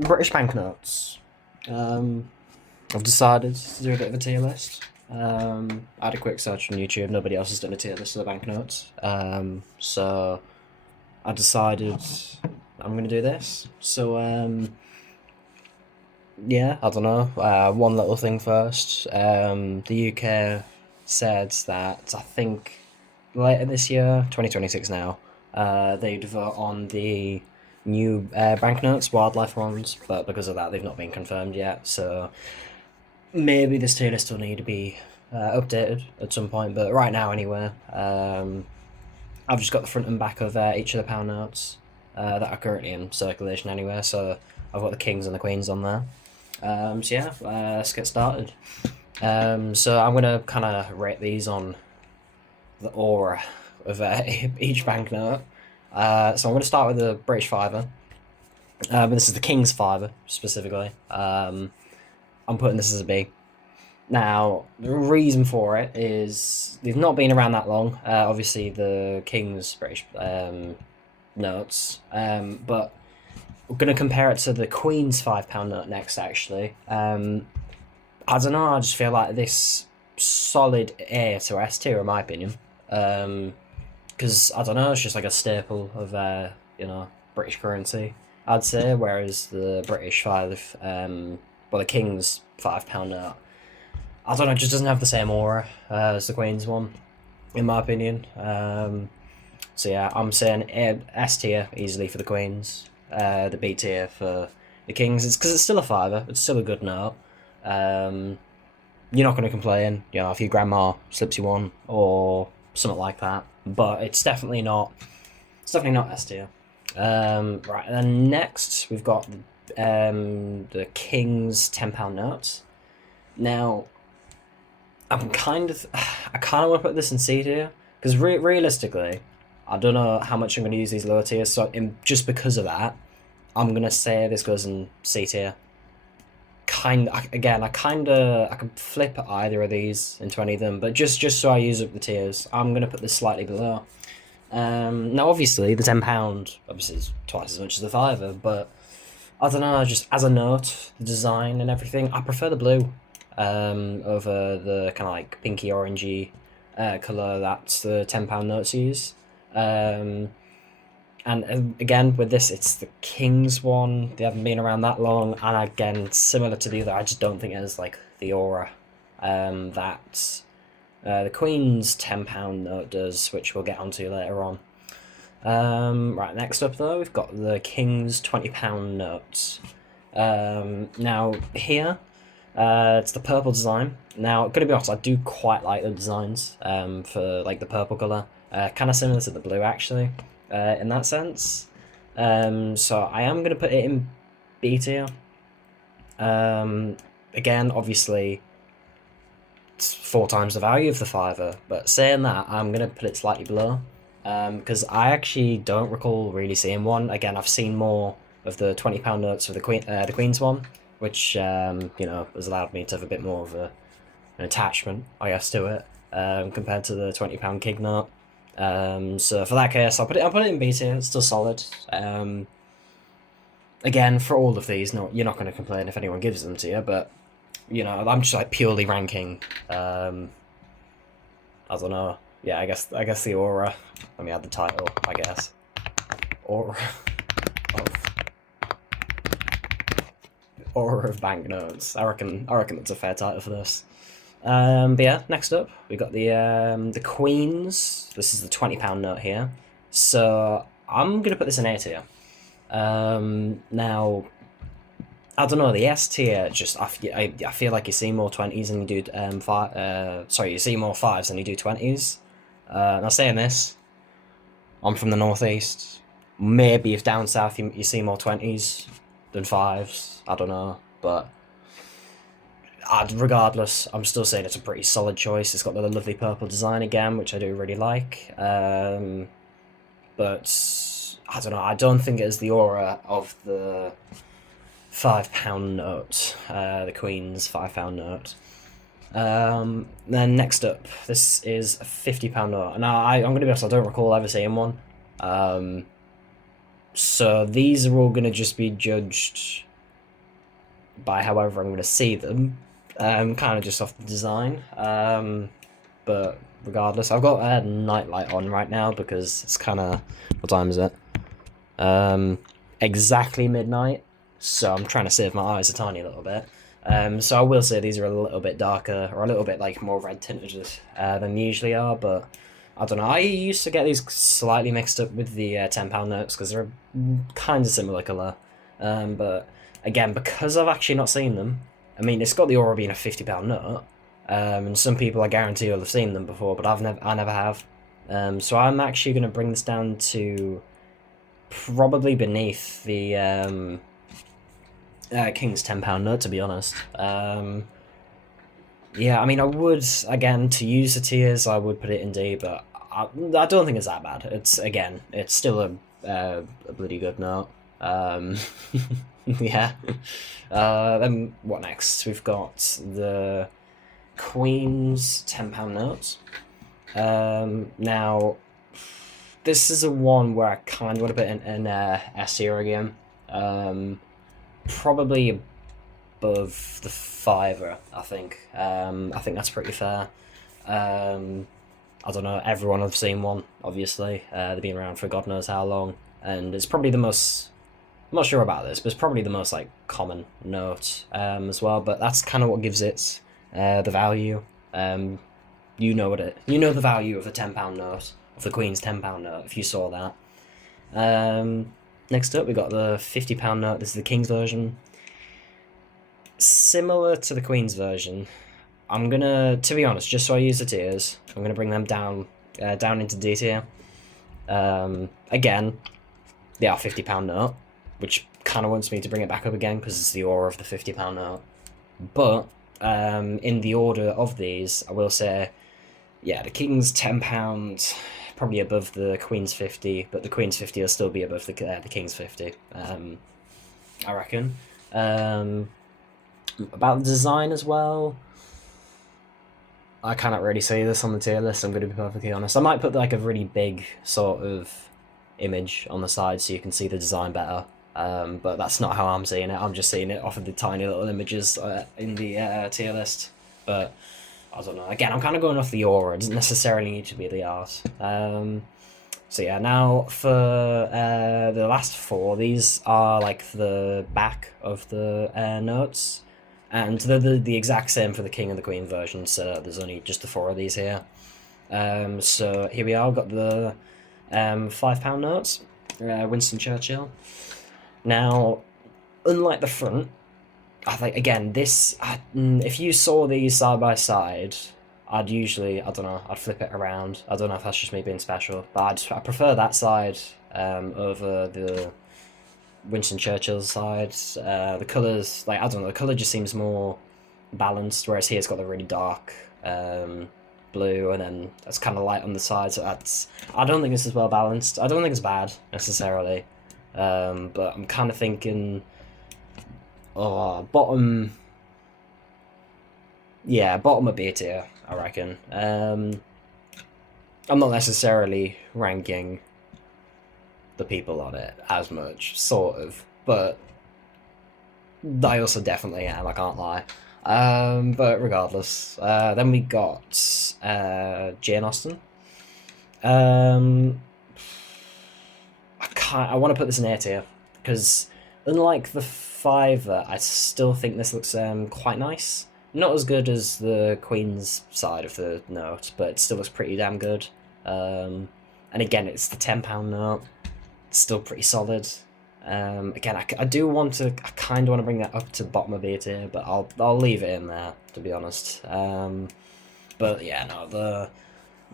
British banknotes. I've decided to do a bit of a tier list. I had a quick search on YouTube. Nobody else has done a tier list of the banknotes. So I decided I'm gonna do this. So yeah, I don't know. One little thing first. The UK said that I think later this year, 2026 now, they'd vote on the new banknotes, wildlife ones, but because of that, they've not been confirmed yet. So maybe this tier list will need to be updated at some point. But right now, anyway, I've just got the front and back of each of the pound notes that are currently in circulation anyway. So I've got the kings and the queens on there. So yeah, let's get started. So I'm gonna kind of rate these on the aura of each banknote. So I'm gonna start with the British fiver. But this is the King's fiver specifically. I'm putting this as a B. Now, the reason for it is they've not been around that long. Obviously, the King's British notes, but we're going to compare it to the Queen's £5 note next, actually. I don't know, I just feel like this solid A to S tier, in my opinion. Because, I don't know, it's just like a staple of, British currency, I'd say, whereas the British the King's £5 note, I don't know, it just doesn't have the same aura as the Queen's one, in my opinion. So yeah, I'm saying S tier easily for the Queen's, the B tier for the King's. It's because it's still a fiver, it's still a good note. You're not going to complain, if your grandma slips you one or something like that. But it's definitely not. It's definitely not S tier. Right, and then next we've got the King's £10 notes. Now, I kind of want to put this in C tier because realistically, I don't know how much I'm going to use these lower tiers. So just because of that, I'm going to say this goes in C tier. I could flip either of these into any of them, but just so I use up the tiers, I'm going to put this slightly below. Now, obviously, the £10 obviously is twice as much as the fiver, but I don't know, just as a note, the design and everything, I prefer the blue over the kind of like pinky orangey colour that the £10 notes use. And again, with this, it's the King's one. They haven't been around that long, and again, similar to the other, I just don't think it has like the aura that the Queen's £10 note does, which we'll get onto later on. Right, next up though, we've got the King's £20 notes. Now here, it's the purple design. Now, gonna be honest, I do quite like the designs for like the purple colour. Kind of similar to the blue actually, in that sense. So I am gonna put it in B tier. Again, obviously, it's 4 times the value of the fiver, but saying that, I'm gonna put it slightly below. Because I actually don't recall really seeing one. Again, I've seen more of the £20 notes of the Queen's one, which has allowed me to have a bit more of an attachment, I guess, to it compared to the £20 King note. So for that case, I'll put it in B tier. It's still solid. Again, for all of these, no, you're not going to complain if anyone gives them to you, but I'm just like purely ranking. I don't know. Yeah, I guess the aura. Let me add the title. I guess aura of banknotes. I reckon that's a fair title for this. But yeah, next up we got the Queen's. This is the £20 note here. So I'm gonna put this in A tier. Now I don't know, the S tier. Just I feel like you see more 20s than you do you see more 5s than you do 20s. Now saying this, I'm from the northeast. Maybe if down south you see more 20s than 5s. I don't know, but regardless, I'm still saying it's a pretty solid choice. It's got the lovely purple design again, which I do really like. But I don't know. I don't think it has the aura of the £5 note, the Queen's £5 note. Then next up, this is a £50 note. Now, I'm going to be honest, I don't recall ever seeing one. So these are all going to just be judged by however I'm going to see them, kind of just off the design. But regardless, I've got a nightlight on right now because it's kind of, what time is it? Exactly midnight. So I'm trying to save my eyes a tiny little bit. So I will say these are a little bit darker or a little bit like more red tinted than they usually are, but I don't know. I used to get these slightly mixed up with the £10 notes because they're kind of similar colour. But again, because I've actually not seen them, I mean, it's got the aura being a £50 note, and some people I guarantee will have seen them before, but I never have. So I'm actually going to bring this down to probably beneath the King's £10 note, to be honest. Yeah, I mean, I would, again, to use the tiers, I would put it in D, but I don't think it's that bad. It's still a bloody good note. Yeah. Then what next? We've got the Queen's £10 notes. Now, this is a one where I kind of want to put in S tier again. Probably above the fiver, I think. I think that's pretty fair. I don't know, everyone have seen one, obviously. They've been around for God knows how long, and it's probably the most. I'm not sure about this, but it's probably the most like common note as well. But that's kind of what gives it the value. You know the value of the £10 note, of the Queen's £10 note, if you saw that. Next up, we got the £50 note. This is the King's version. Similar to the Queen's version, I'm gonna, to be honest, just so I use the tiers, I'm gonna bring them down into D tier. Again, they are £50 note, which kind of wants me to bring it back up again because it's the aura of the £50 note. But in the order of these, I will say, yeah, the King's £10 probably above the Queen's 50, but the Queen's 50 will still be above the King's 50. I reckon. About the design as well, I cannot really say this on the tier list, I'm going to be perfectly honest. I might put like a really big sort of image on the side so you can see the design better. But that's not how I'm seeing it. I'm just seeing it off of the tiny little images in the tier list. But I don't know. Again, I'm kind of going off the aura. It doesn't necessarily need to be the art. So yeah, now for the last four, these are like the back of the notes. And they're the exact same for the King and the Queen version, so there's only just the four of these here. So here we are, I've got the £5 notes, Winston Churchill. Now, unlike the front, I think, again, this, if you saw these side by side, I'd usually, I don't know, I'd flip it around. I don't know if that's just me being special, but I prefer that side over the Winston Churchill's side. The colours, like, I don't know, the colour just seems more balanced, whereas here it's got the really dark blue, and then it's kind of light on the side, so I don't think this is well balanced. I don't think it's bad, necessarily, but I'm kind of thinking, bottom of B tier, I reckon. I'm not necessarily ranking the people on it as much, sort of, but I also definitely am, I can't lie. But regardless, then we got Jane Austen. I want to put this in A tier because unlike the fiver, I still think this looks quite nice. Not as good as the Queen's side of the note, but it still looks pretty damn good. And again, it's the £10 note. It's still pretty solid. Again, I do want to, I kind of want to bring that up to bottom of B tier, but I'll leave it in there, to be honest. But yeah, no, the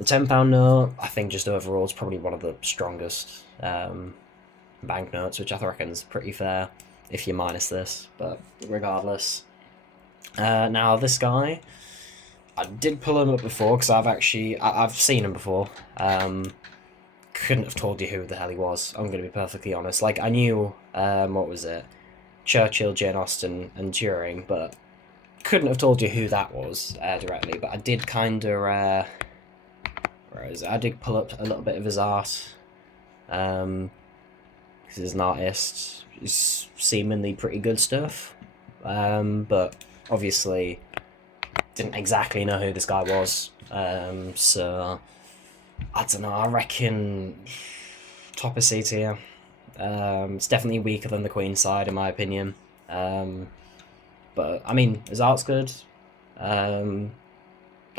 £10 note, I think just overall is probably one of the strongest banknotes, which I reckon is pretty fair if you minus this, but regardless. Now this guy, I did pull him up before because I've seen him before. Couldn't have told you who the hell he was, I'm going to be perfectly honest. Like, I knew, what was it? Churchill, Jane Austen, and Turing, but couldn't have told you who that was directly, but I did kind of, where is it? I did pull up a little bit of his art, because he's an artist. He's seemingly pretty good stuff. but obviously didn't exactly know who this guy was. So I don't know. I reckon top of C tier. It's definitely weaker than the Queen side in my opinion. But I mean, his art's good. Um,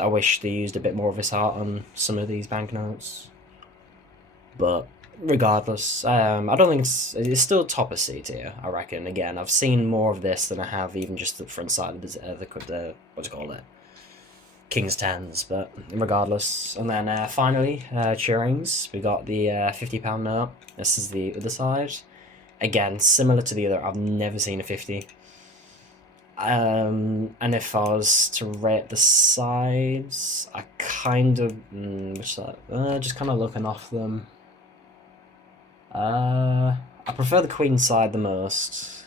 I wish they used a bit more of his heart on some of these banknotes. But regardless, I don't think it's still top of C tier. I reckon. Again, I've seen more of this than I have even just the front side of the what do you call it, King's Tens. But regardless, and then finally, Turing's. We got the £50 note. This is the other side. Again, similar to the other. I've never seen a 50. And if I was to rate the sides, I kind of just kind of looking off them. I prefer the Queen side the most.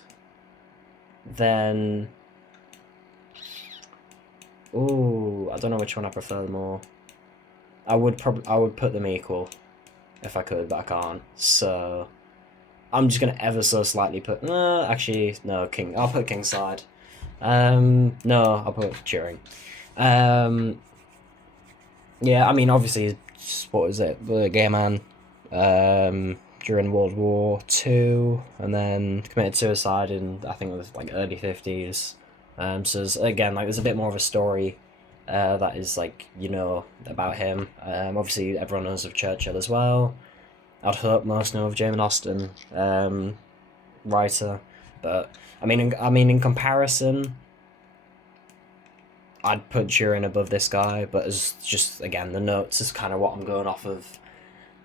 Then, ooh, I don't know which one I prefer more. I would put them equal if I could, but I can't. So I'm just gonna ever so slightly put. Actually, no, King. I'll put King side. No, I'll put Turing. Yeah, I mean, obviously, what is it? The gay man. During World War II, and then committed suicide in I think it was like early 50s. So again, like there's a bit more of a story that is like about him. Obviously, everyone knows of Churchill as well. I'd hope most know of Jane Austen, writer, but I mean, in comparison, I'd put Turing above this guy. But as just again, the notes is kind of what I'm going off of.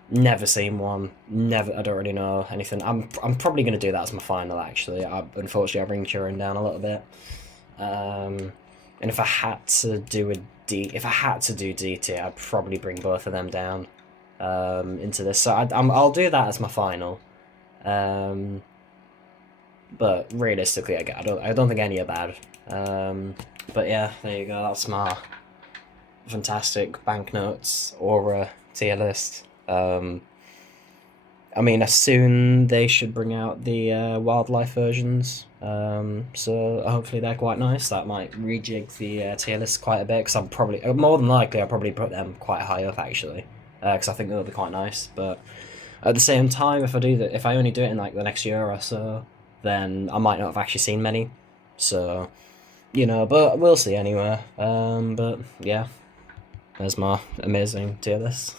Never seen one. Never. I don't really know anything. I'm probably gonna do that as my final. Actually, unfortunately I bring Turing down a little bit. And if I had to do D tier, I'd probably bring both of them down. Into this. So I'll do that as my final. But realistically, I don't think any are bad. But yeah, there you go. That's my fantastic banknotes aura tier list. I mean, soon they should bring out the wildlife versions. So hopefully they're quite nice. That might rejig the tier list quite a bit because I'm probably more than likely I'll probably put them quite high up actually, because I think they'll be quite nice. But at the same time, if I only do it in like the next year or so, then I might not have actually seen many. So but we'll see anyway. But yeah, there's my amazing tier list.